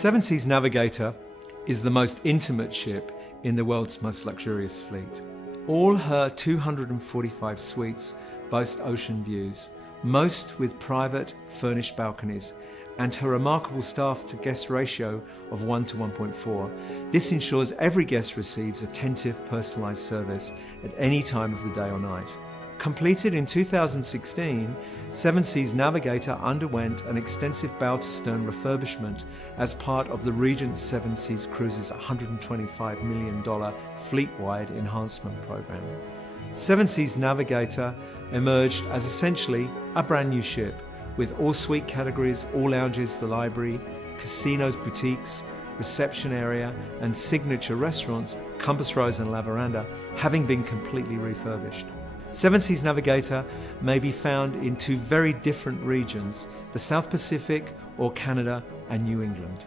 Seven Seas Navigator is the most intimate ship in the world's most luxurious fleet. All her 245 suites boast ocean views, most with private furnished balconies, and her remarkable staff-to-guest ratio of 1 to 1.4. This ensures every guest receives attentive, personalised service at any time of the day or night. Completed in 2016, Seven Seas Navigator underwent an extensive bow-to-stern refurbishment as part of the Regent Seven Seas Cruises $125 million fleet-wide enhancement program. Seven Seas Navigator emerged as essentially a brand new ship, with all suite categories, all lounges, the library, casinos, boutiques, reception area, and signature restaurants, Compass Rose and La Veranda, having been completely refurbished. Seven Seas Navigator may be found in two very different regions, the South Pacific or Canada and New England.